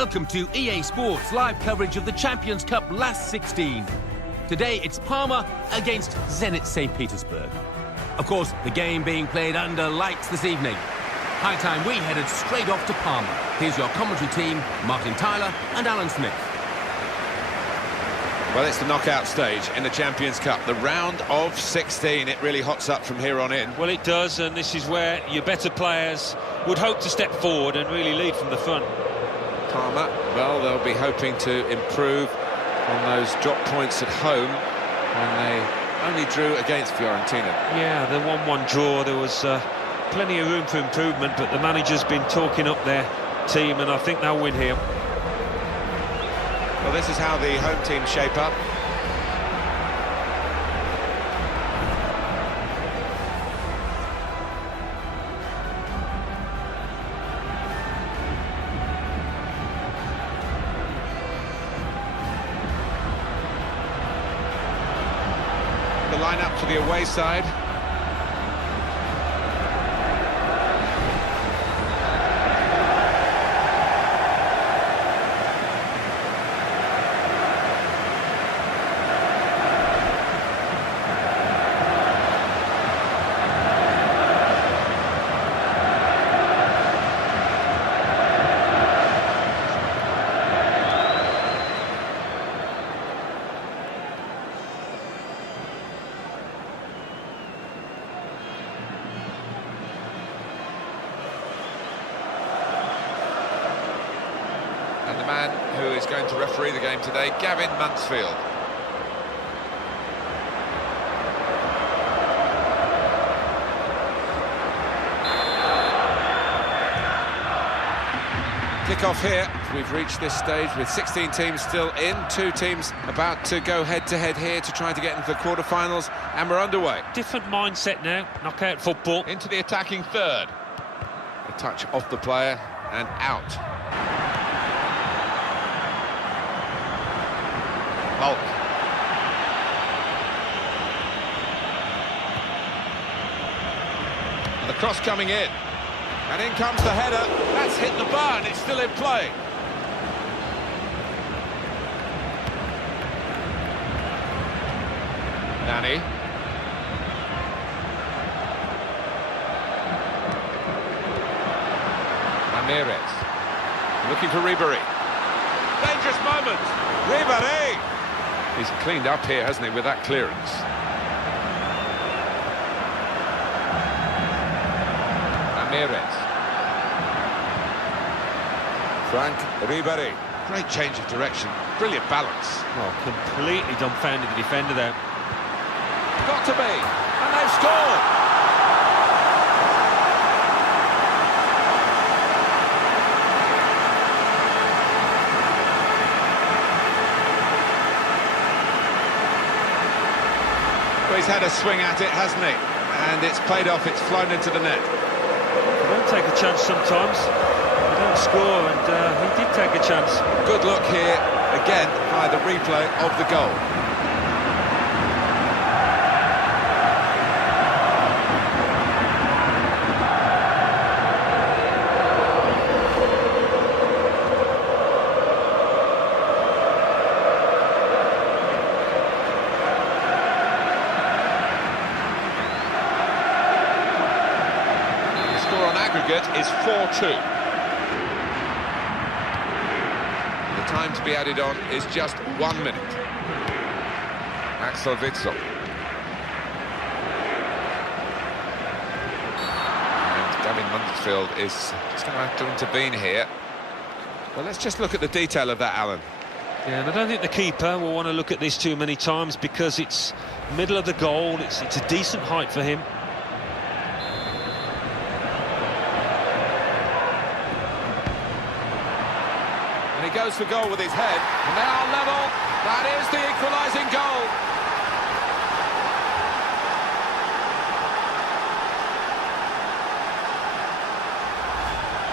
Welcome to EA Sports live coverage of the Champions Cup last 16. Today it's Parma against Zenit St. Petersburg. Of course, the game being played under lights this evening. High time we headed straight off to Parma. Here's your commentary team, Martin Tyler and Alan Smith. Well, it's the knockout stage in the Champions Cup, the round of 16. It really hots up from here on in. Well, it does, and this is where your better players would hope to step forward and really lead from the front. Parma, well, they'll be hoping to improve on those drop points at home when they only drew against Fiorentina. Yeah, the 1-1 draw, there was plenty of room for improvement, but the manager's been talking up their team, and I think they'll win here. Well, this is how the home team shape up. The line-up for the away side. And the man who is going to referee the game today, Gavin Mansfield. Kick-off here. We've reached this stage with 16 teams still in, 2 teams about to go head-to-head here to try to get into the quarter-finals, and we're underway. Different mindset now, knockout football. Into the attacking third. A touch off the player and out. Hulk. And the cross coming in. And in comes the header. That's hit the bar and it's still in play. Nani. Ramirez. Looking for Ribery. Dangerous moment. Ribery. He's cleaned up here, hasn't he, with that clearance. Ramirez. Frank Ribery. Great change of direction. Brilliant balance. Well, completely dumbfounded the defender there. Got to be. And they've scored. Well, he's had a swing at it, hasn't he? And it's played off, it's flown into the net. They don't take a chance sometimes. They don't score, and he did take a chance. Good look here, again, by the replay of the goal. Aggregate is 4-2. The time to be added on is just 1 minute. Axel Witsel. And Gavin Mansfield is just going to have to intervene here. Well, let's just look at the detail of that, Alan. Yeah, and I don't think the keeper will want to look at this too many times because it's middle of the goal, it's a decent height for him. And he goes for goal with his head. And they are level. That is the equalising goal.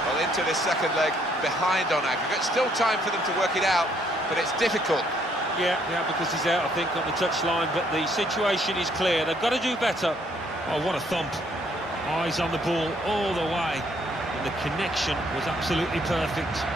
Well, into this second leg, behind on aggregate. Still time for them to work it out, but it's difficult. Yeah, because he's out, I think, on the touchline, but the situation is clear. They've got to do better. Oh, what a thump. Eyes on the ball all the way. And the connection was absolutely perfect.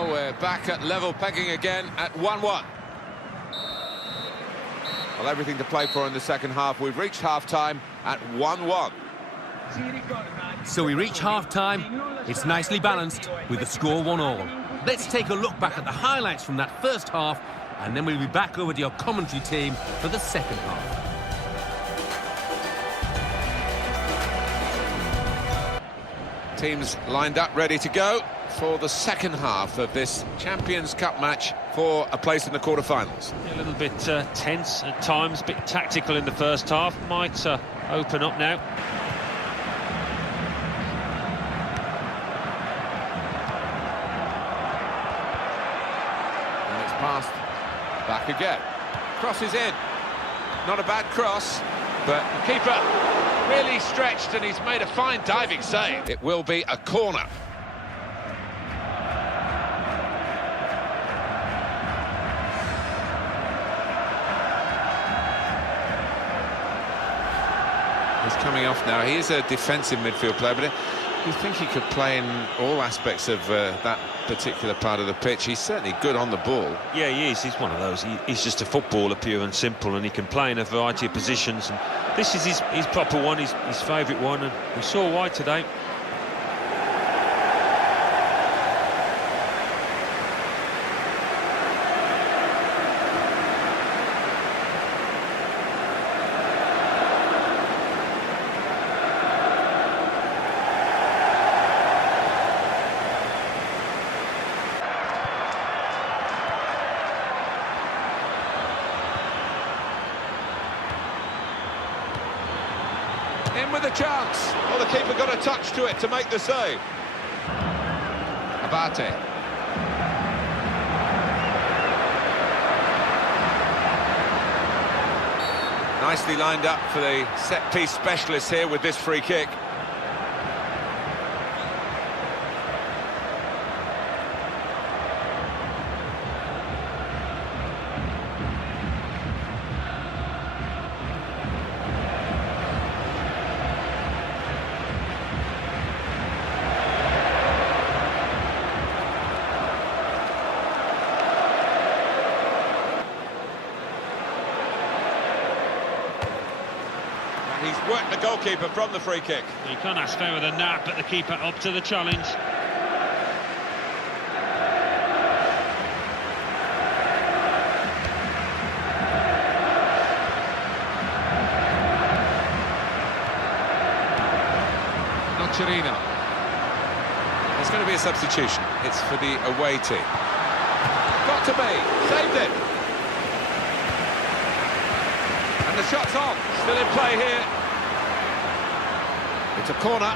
Well, we're back at level pegging again at 1-1. Well, everything to play for in the second half. We've reached half-time at 1-1. So we reach half-time. It's nicely balanced with the score 1-1. Let's take a look back at the highlights from that first half, and then we'll be back over to your commentary team for the second half. Teams lined up, ready to go for the second half of this Champions Cup match for a place in the quarter-finals. A little bit tense at times, a bit tactical in the first half. Might open up now. And it's passed back again. Crosses in. Not a bad cross, but the keeper really stretched and he's made a fine diving save. It will be a corner. He's coming off now. He is a defensive midfield player, but you think he could play in all aspects of that particular part of the pitch. He's certainly good on the ball. Yeah, he is. He's one of those. He's just a footballer, pure and simple, and he can play in a variety of positions. And this is his proper one, his favourite one, and we saw why today. In with a chance. Well, the keeper got a touch to it to make the save. Abate. Nicely lined up for the set-piece specialist here with this free kick. He's worked the goalkeeper from the free kick. You can't ask fairer than that, but the keeper up to the challenge. Nocerino. There's going to be a substitution. It's for the away team. Got to be. Saved it. And the shot's on. Still in play here. It's a corner.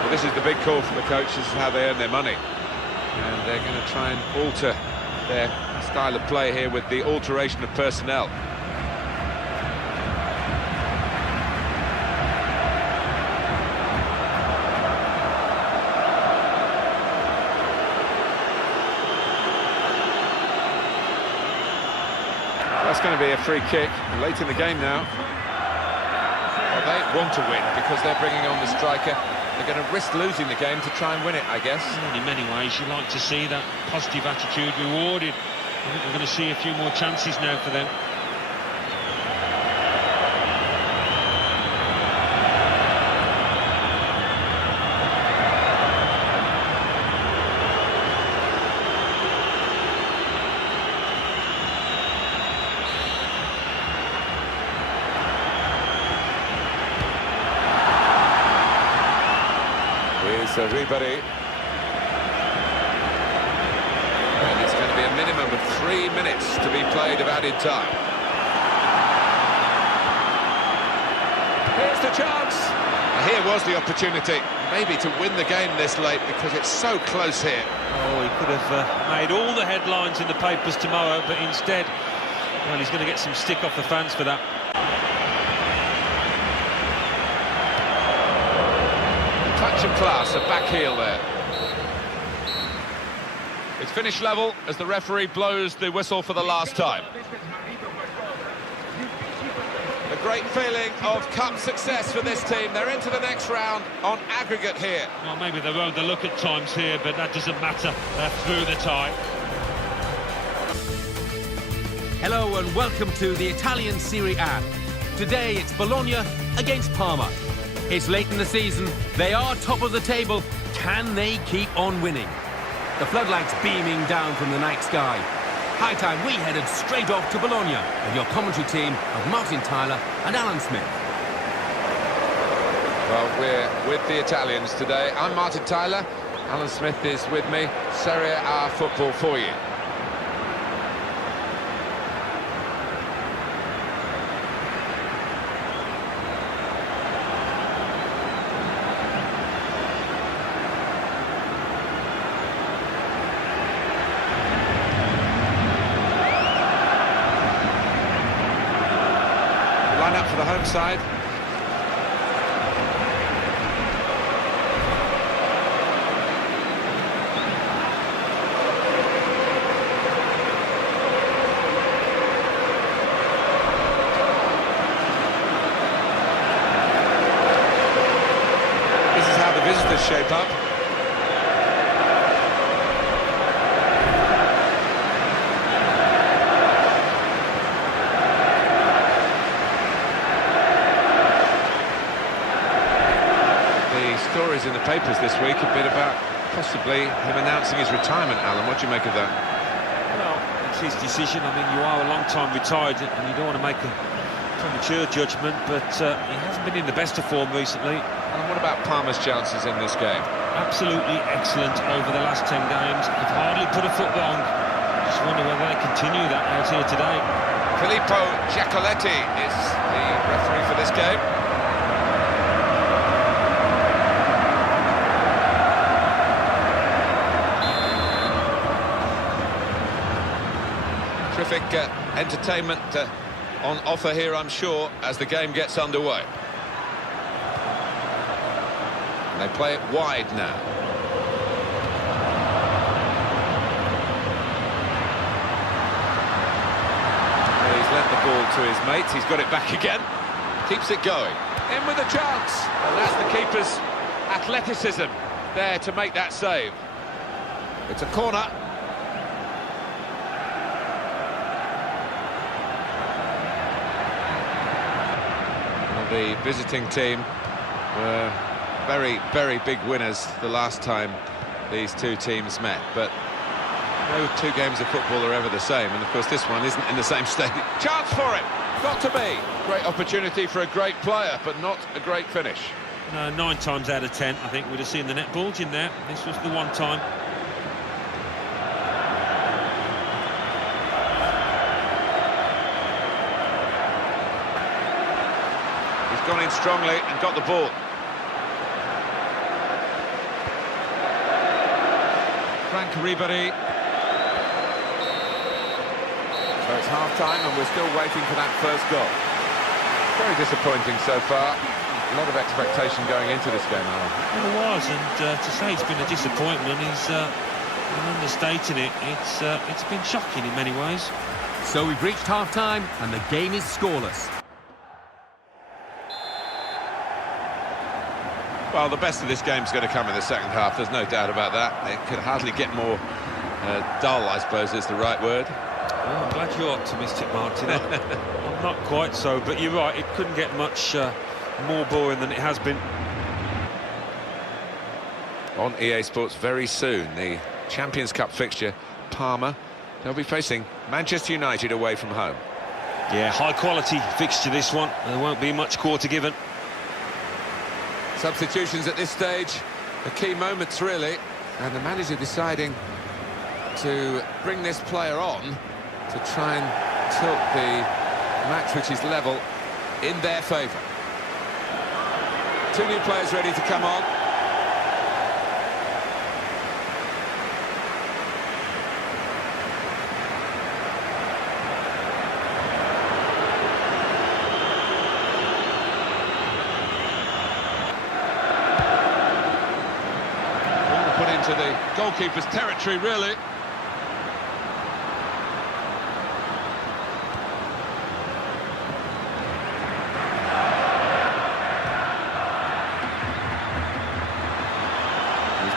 Well, this is the big call from the coach. This is how they earn their money. And they're going to try and alter their style of play here with the alteration of personnel. That's going to be a free kick late in the game now. Well, they want to win because they're bringing on the striker. They're going to risk losing the game to try and win it, I guess. In many ways, you like to see that positive attitude rewarded. I think we're going to see a few more chances now for them. Ribéry. And it's going to be a minimum of 3 minutes to be played of added time. Here's the chance. Here was the opportunity, maybe to win the game this late because it's so close here. Oh, he could have made all the headlines in the papers tomorrow, but instead, well, he's going to get some stick off the fans for that. Touch of class, a back heel there. It's finished level as the referee blows the whistle for the last time. The great feeling of cup success for this team. They're into the next round on aggregate here. Well, maybe they rode the luck at times here, but that doesn't matter. They're through the tie. Hello and welcome to the Italian Serie A. Today it's Bologna against Parma. It's late in the season, they are top of the table. Can they keep on winning? The floodlights beaming down from the night sky. High time we headed straight off to Bologna with your commentary team of Martin Tyler and Alan Smith. Well, we're with the Italians today. I'm Martin Tyler. Alan Smith is with me. Serie A football for you. Line up for the home side. This is how the visitors shape up. Stories in the papers this week have been about possibly him announcing his retirement. Alan, what do you make of that? Well, it's his decision. I mean, you are a long time retired and you don't want to make a premature judgment, but he hasn't been in the best of form recently. And what about Parma's chances in this game? Absolutely excellent over the last 10 games. They've hardly put a foot wrong. Just wonder whether they continue that out here today. Filippo Giacoletti is the referee for this game. Terrific entertainment on offer here, I'm sure, as the game gets underway. And they play it wide now. Well, he's lent the ball to his mates. He's got it back again. Keeps it going. In with a chance. And that's the keeper's athleticism there to make that save. It's a corner. The visiting team were very, very big winners the last time these two teams met, but no two games of football are ever the same, and of course this one isn't in the same stadium. Chance for it! Got to be! Great opportunity for a great player, but not a great finish. No, 9 times out of 10, I think we'd have seen the net bulge in there. This was the one time. Gone in strongly and got the ball. Frank Ribery. So it's half-time and we're still waiting for that first goal. Very disappointing so far. A lot of expectation going into this game, Alan. Well, it was, and to say it's been a disappointment is understating it. It's been shocking in many ways. So we've reached half-time and the game is scoreless. Well, the best of this game's going to come in the second half, there's no doubt about that. It could hardly get more dull, I suppose is the right word. Well, I'm glad you're optimistic, Martin. I'm not quite so, but you're right, it couldn't get much more boring than it has been. On EA Sports very soon, the Champions Cup fixture, Parma. They'll be facing Manchester United away from home. Yeah, high-quality fixture this one. There won't be much quarter given. Substitutions at this stage, the key moments really, and the manager deciding to bring this player on to try and tilt the match, which is level, in their favour. 2 new players ready to come on. To the goalkeeper's territory, really.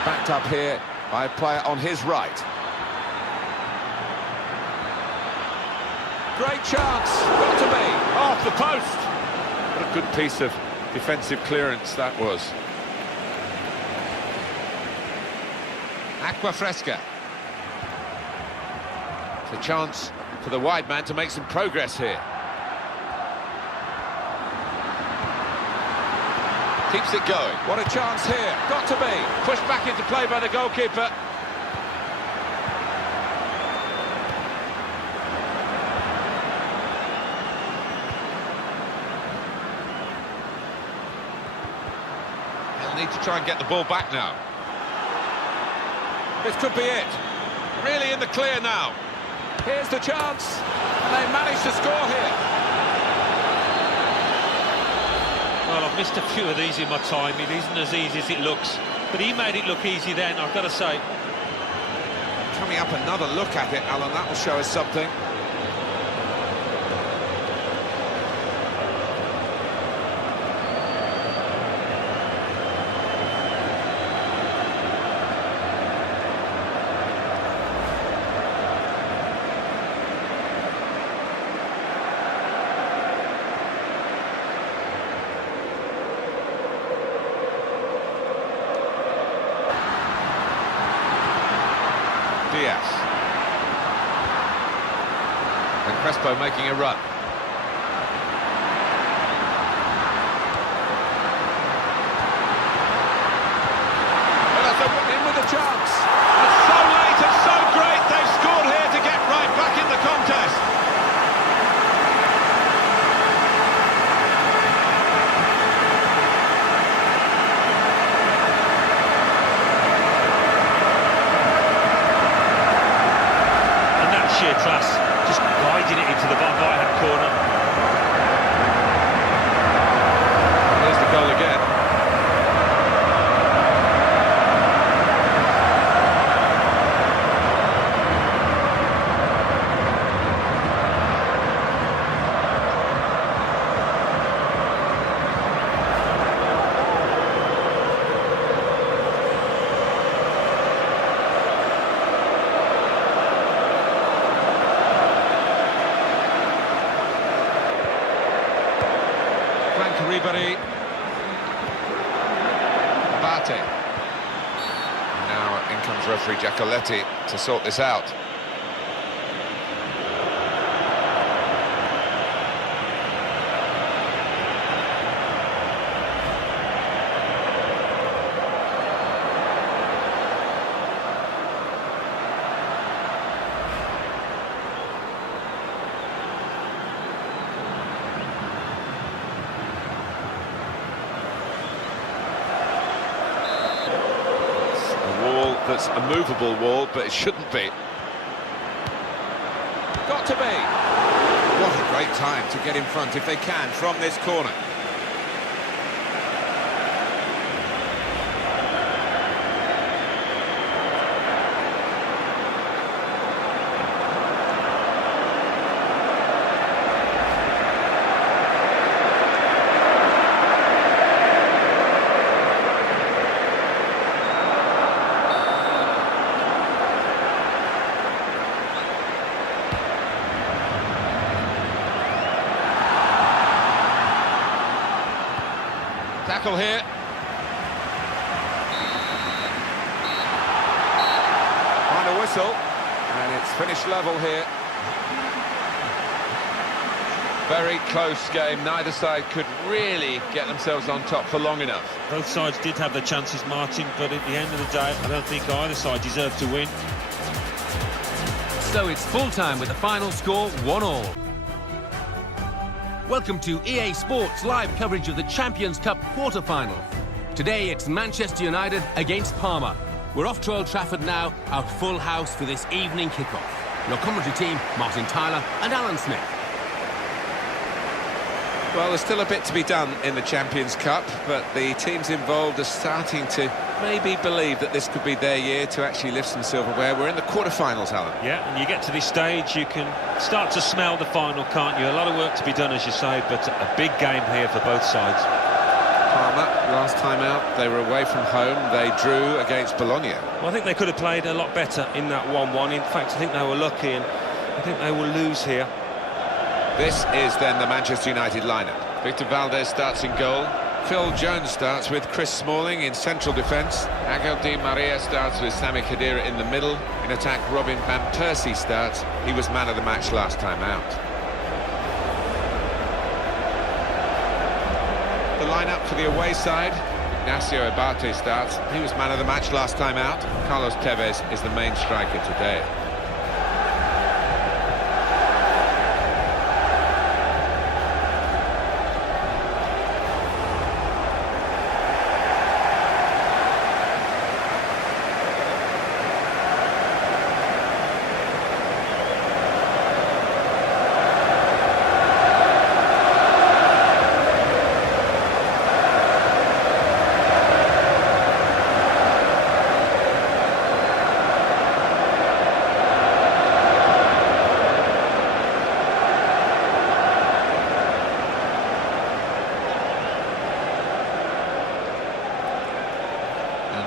backed up here by a player on his right. Great chance, got to be, off the post. What a good piece of defensive clearance that was. Aqua Fresca. It's a chance for the wide man to make some progress here. Keeps it going. What a chance here. Got to be. Pushed back into play by the goalkeeper. He'll need to try and get the ball back now. This could be it. Really in the clear now. Here's the chance. And they managed to score here. Well, I've missed a few of these in my time. It isn't as easy as it looks. But he made it look easy then, I've got to say. Coming up, another look at it, Alan. That will show us something. And Crespo making a run. Well, that's in with a chance. It's so late and so great. They've scored here to get right back in the contest. Sheer class, just guiding it into the bottom right-hand corner. There's the goal again. Ribéry. Abate. Now in comes referee Giacoletti to sort this out. That's a movable wall, but it shouldn't be. Got to be. What a great time to get in front, if they can, from this corner. Tackle here. Final whistle, and it's finished level here. Very close game. Neither side could really get themselves on top for long enough. Both sides did have their chances, Martin, but at the end of the day, I don't think either side deserved to win. So it's full-time with the final score 1-1. Welcome to EA Sports live coverage of the Champions Cup quarter-final. Today it's Manchester United against Parma. We're off to Old Trafford now, our full house for this evening kickoff. Your commentary team, Martin Tyler and Alan Smith. Well, there's still a bit to be done in the Champions Cup, but the teams involved are starting to maybe believe that this could be their year to actually lift some silverware. We're in the quarter-finals, Alan. Yeah, and you get to this stage, you can start to smell the final, can't you? A lot of work to be done, as you say, but a big game here for both sides. Parma, last time out, they were away from home. They drew against Bologna. Well, I think they could have played a lot better in that 1-1. In fact, I think they were lucky, and I think they will lose here. This is then the Manchester United lineup. Victor Valdez starts in goal. Phil Jones starts with Chris Smalling in central defence. Angel Di Maria starts with Sami Khedira in the middle. In attack, Robin van Persie starts. He was man of the match last time out. The lineup for the away side. Ignacio Abate starts. He was man of the match last time out. Carlos Tevez is the main striker today.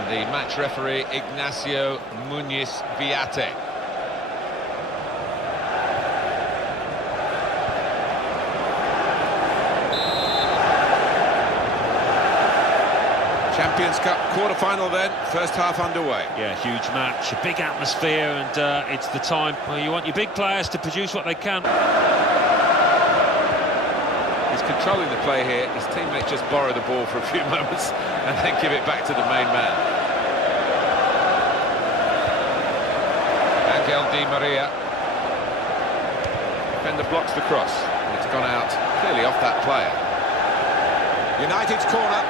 The match referee, Ignacio Muñiz Viate. Champions Cup quarter-final then, first half underway. Yeah, huge match, a big atmosphere, and it's the time where you want your big players to produce what they can. He's controlling the play here. His teammates just borrow the ball for a few moments and then give it back to the main man. Angel Di Maria. Defender blocks the cross. And it's gone out clearly off that player. United's corner.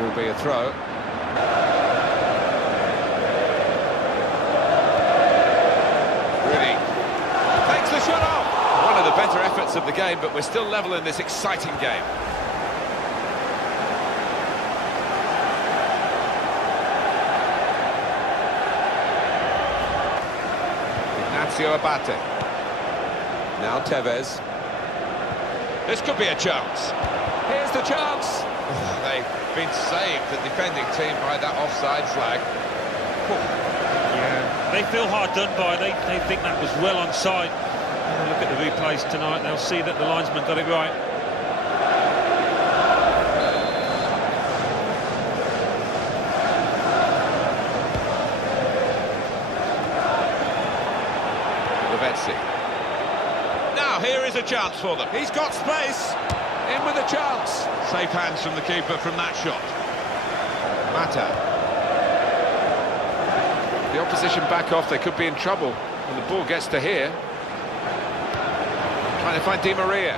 Will be a throw. Rooney takes the shot off. One of the better efforts of the game, but we're still level in this exciting game. Ignacio Abate. Now Tevez. This could be a chance. Here's the chance. They've been saved, the defending team, by that offside flag. Yeah, they feel hard done by. They think that was well onside. When they look at the replays tonight, they'll see that the linesman got it right. Lavezzi. Now here is a chance for them. He's got space. In with a chance. Safe hands from the keeper from that shot. Mata. The opposition back off. They could be in trouble when the ball gets to here. Trying to find Di Maria.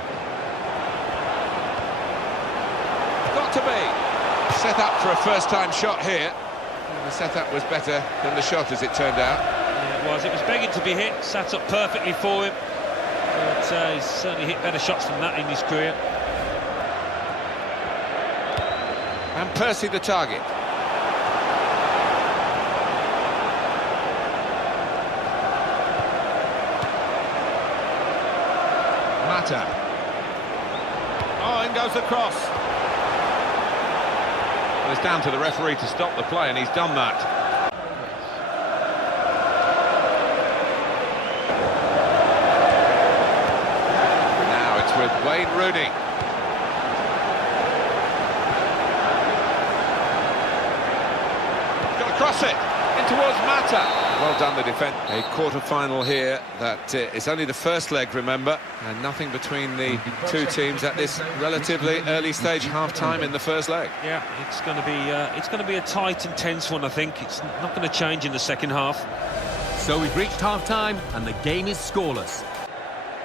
Got to be. Set up for a first-time shot here. And the setup was better than the shot, as it turned out. Yeah, it was. It was begging to be hit. Sat up perfectly for him. But he's certainly hit better shots than that in his career. And Persie the target. Mata. Oh, in goes the cross. Well, it's down to the referee to stop the play, and he's done that. Now it's with Wayne Rooney. Cross it in towards Mata. Well done, the defence. A quarter-final here. That it's only the first leg, remember, and nothing between the two teams at this relatively early stage, half-time in the first leg. Yeah, it's going to be a tight and tense one. I think it's not going to change in the second half. So we've reached half-time, and the game is scoreless.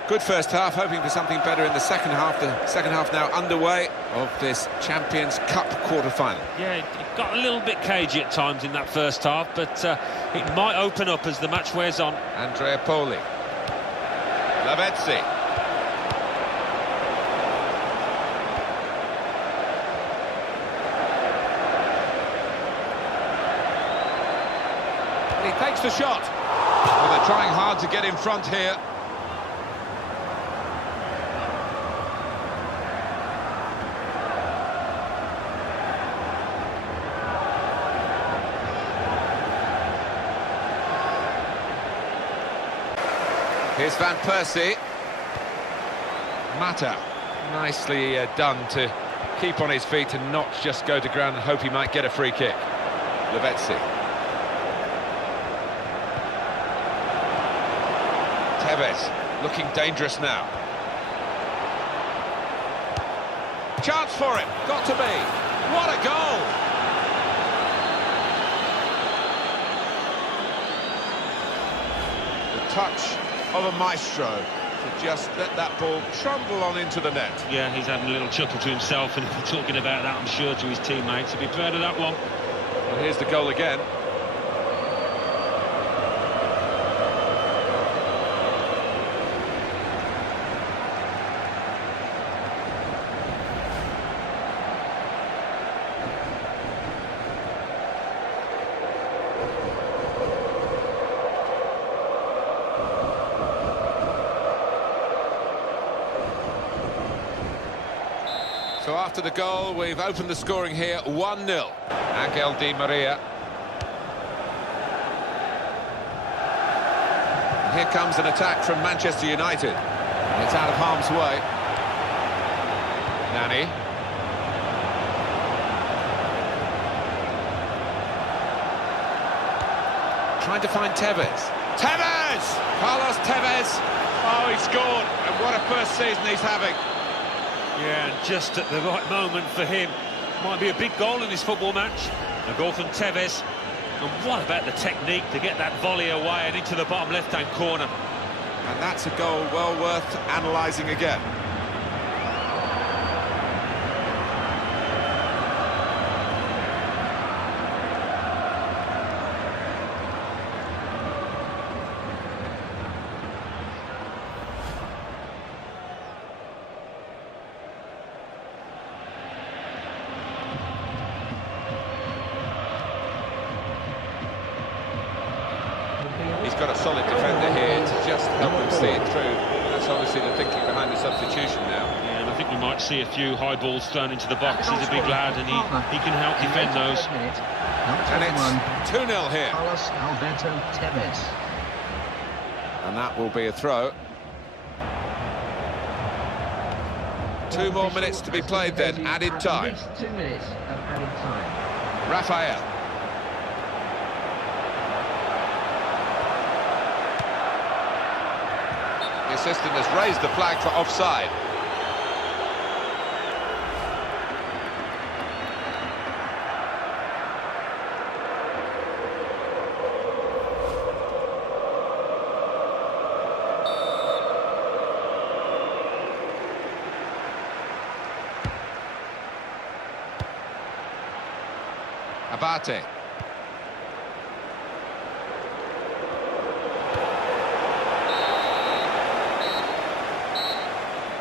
Good first half, hoping for something better in the second half. The second half now underway of this Champions Cup quarter-final. Yeah, it got a little bit cagey at times in that first half, but It might open up as the match wears on. Andrea Poli. Lavezzi. He takes the shot. Well, they're trying hard to get in front here. Here's Van Persie. Mata. Nicely done to keep on his feet and not just go to ground and hope he might get a free kick. Lavezzi. Tevez looking dangerous now. Chance for him. Got to be. What a goal! The touch of a maestro to just let that ball trundle on into the net. Yeah, he's having a little chuckle to himself, and if he's talking about that, I'm sure, to his teammates. He'll be proud of that one. Well, here's the goal again. So after the goal, we've opened the scoring here, 1-0. Angel Di Maria. And here comes an attack from Manchester United. And it's out of harm's way. Nani. Trying to find Tevez. Tevez! Carlos Tevez! Oh, he scored. And what a first season he's having. Yeah, and just at the right moment for him. Might be a big goal in this football match. A goal from Tevez. And what about the technique to get that volley away and into the bottom left-hand corner? And that's a goal well worth analysing again. He's got a solid defender here to just help him see it through. That's obviously the thinking behind the substitution now. Yeah, and I think we might see a few high balls thrown into the box. He's a big lad, and he can help defend those. And it's 2-0 here. Carlos Alberto Tevez. And that will be a throw. 2 more minutes to be played then, added time. 2 minutes of added time. Raphael. The assistant has raised the flag for offside. Abate.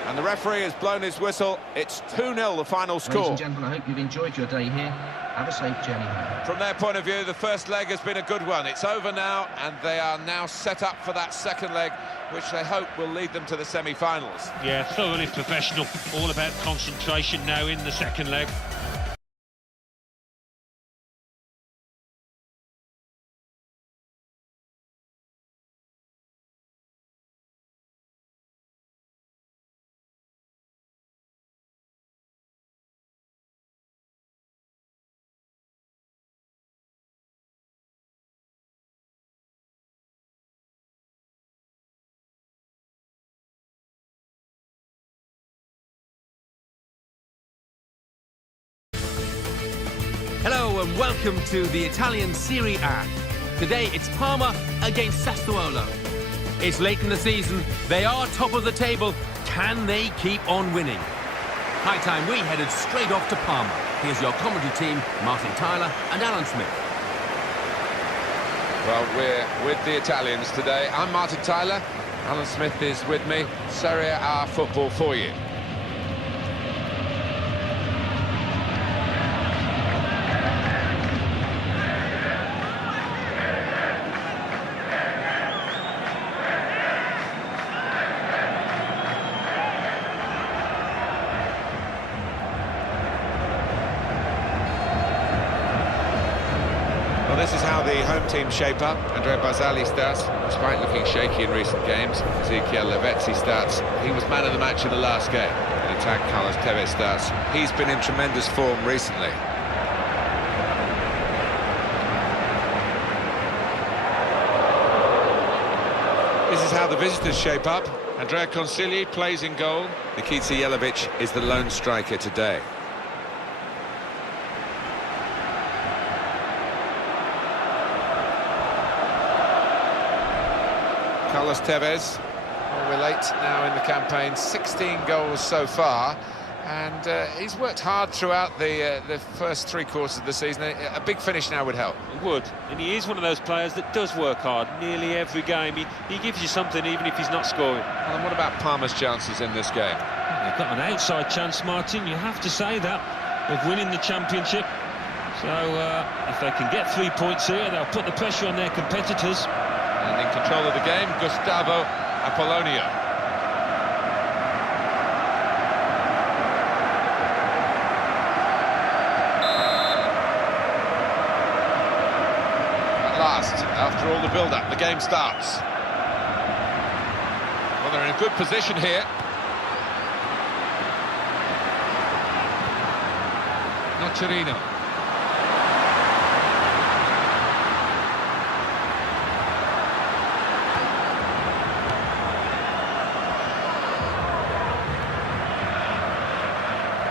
And the referee has blown his whistle. It's 2-0, the final score. Ladies and gentlemen, I hope you've enjoyed your day here. Have a safe journey home. From their point of view, the first leg has been a good one. It's over now, and they are now set up for that second leg, which they hope will lead them to the semi-finals. Yeah, thoroughly professional. All about concentration now in the second leg. Hello and welcome to the Italian Serie A. Today it's Parma against Sassuolo. It's late in the season, they are top of the table. Can they keep on winning? High time we headed straight off to Parma. Here's your commentary team, Martin Tyler and Alan Smith. Well, we're with the Italians today. I'm Martin Tyler. Alan Smith is with me. Serie A football for you. Well, this is how the home team shape up. Andrea Barzagli starts, despite looking shaky in recent games. Ezekiel Lavezzi starts. He was man of the match in the last game. In attack, Carlos Tevez starts. He's been in tremendous form recently. This is how the visitors shape up. Andrea Consigli plays in goal. Nikita Jelavic is the lone striker today. Carlos Tevez, well, we're late now in the campaign, 16 goals so far, and he's worked hard throughout the first 3 quarters of the season. A big finish now would help. He would, and he is one of those players that does work hard nearly every game. He gives you something even if he's not scoring. Well, and what about Parma's chances in this game? They've got an outside chance, Martin, you have to say that, of winning the championship. So if they can get 3 points here, they'll put the pressure on their competitors. And in control of the game, Gustavo Apollonio. At last, after all the build-up, the game starts. Well, they're in a good position here. Nocerino.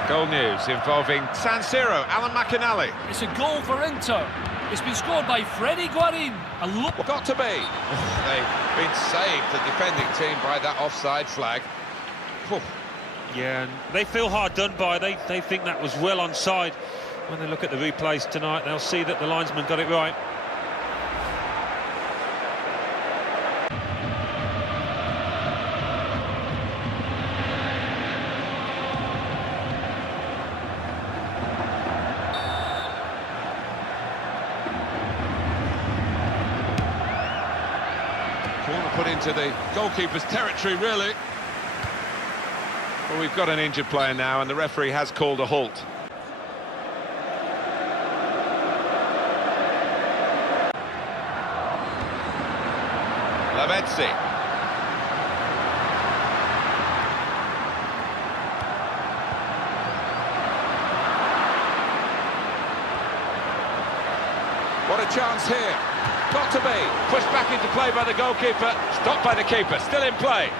Goal news involving San Siro, Alan McInally. It's a goal for Inter. It's been scored by Freddie Guarin. Got to be. They've been saved, the defending team, by that offside flag. Whew. Yeah, and they feel hard done by. They think that was well onside. When they look at the replays tonight, they'll see that the linesman got it right. Corner put into the goalkeeper's territory, really. Well, we've got an injured player now, and the referee has called a halt. Lavezzi. What a chance here. Got to be. Pushed back into play by the goalkeeper. Stopped by the keeper. Still in play.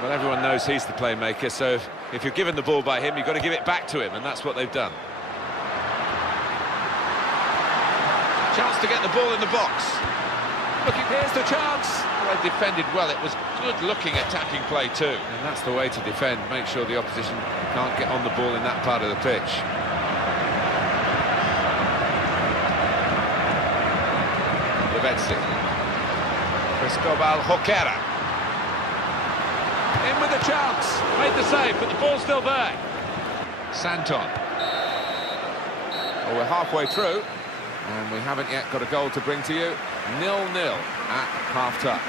Well, everyone knows he's the playmaker, so if you're given the ball by him, you've got to give it back to him, and that's what they've done. Chance to get the ball in the box. Look, here's the chance. Well, they defended well. It was good-looking attacking play too. And that's the way to defend. Make sure the opposition can't get on the ball in that part of the pitch. Lavezzi. Cristobal Joquera. In with a chance. Made the save, but the ball's still there. Santon. Well, we're halfway through. And we haven't yet got a goal to bring to you. 0-0 at half-time.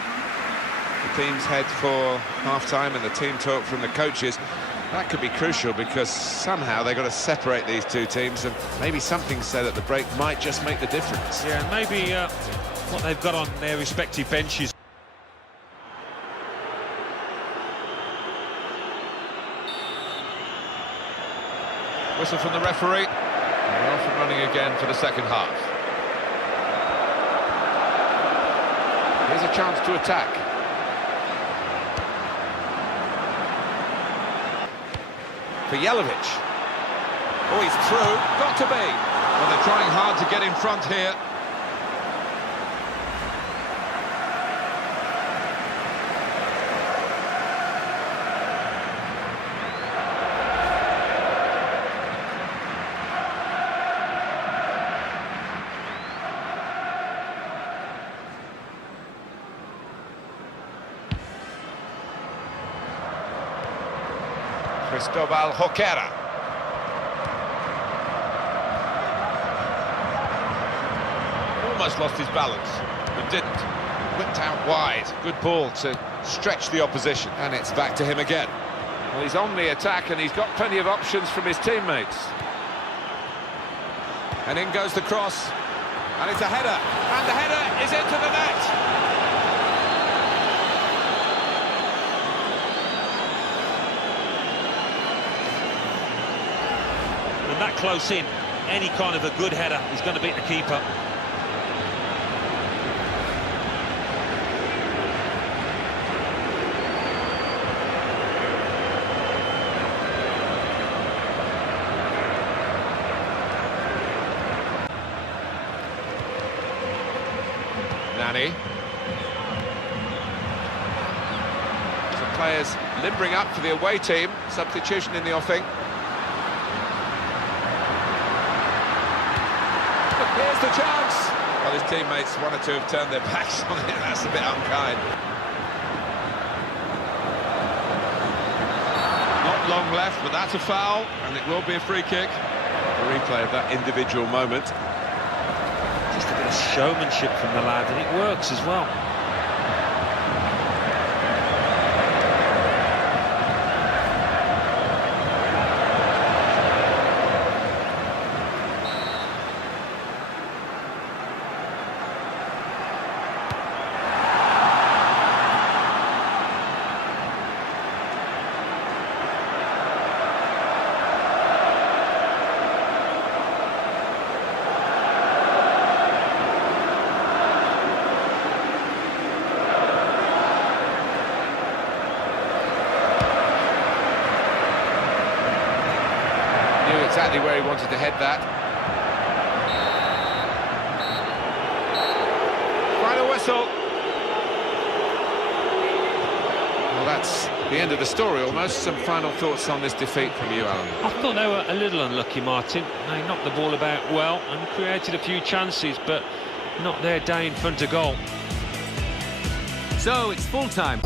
The teams head for half-time, and the team talk from the coaches. That could be crucial because somehow they've got to separate these two teams, and maybe something said at the break might just make the difference. Yeah, and maybe what they've got on their respective benches. Whistle from the referee. We're off and running again for the second half. Here's a chance to attack. For Jelavic. Oh, he's through. Got to be. Well, they're trying hard to get in front here. Cristobal Joquera. Almost lost his balance, but didn't. Whipped out wide. Good ball to stretch the opposition. And it's back to him again. Well, he's on the attack and he's got plenty of options from his teammates. And in goes the cross. And it's a header. And the header is into the net. And that close in, any kind of a good header is going to beat the keeper. Nani. Some players limbering up for the away team. Substitution in the offing. Here's the chance. Well, his teammates, one or two have turned their backs on it. That's a bit unkind. Not long left, but that's a foul, and it will be a free kick. A replay of that individual moment. Just a bit of showmanship from the lad, and it works as well. Exactly where he wanted to head that. Final whistle. Well, that's the end of the story almost. Some final thoughts on this defeat from you, Alan? I thought they were a little unlucky, Martin. They knocked the ball about well and created a few chances, but not their day in front of goal. So it's full time.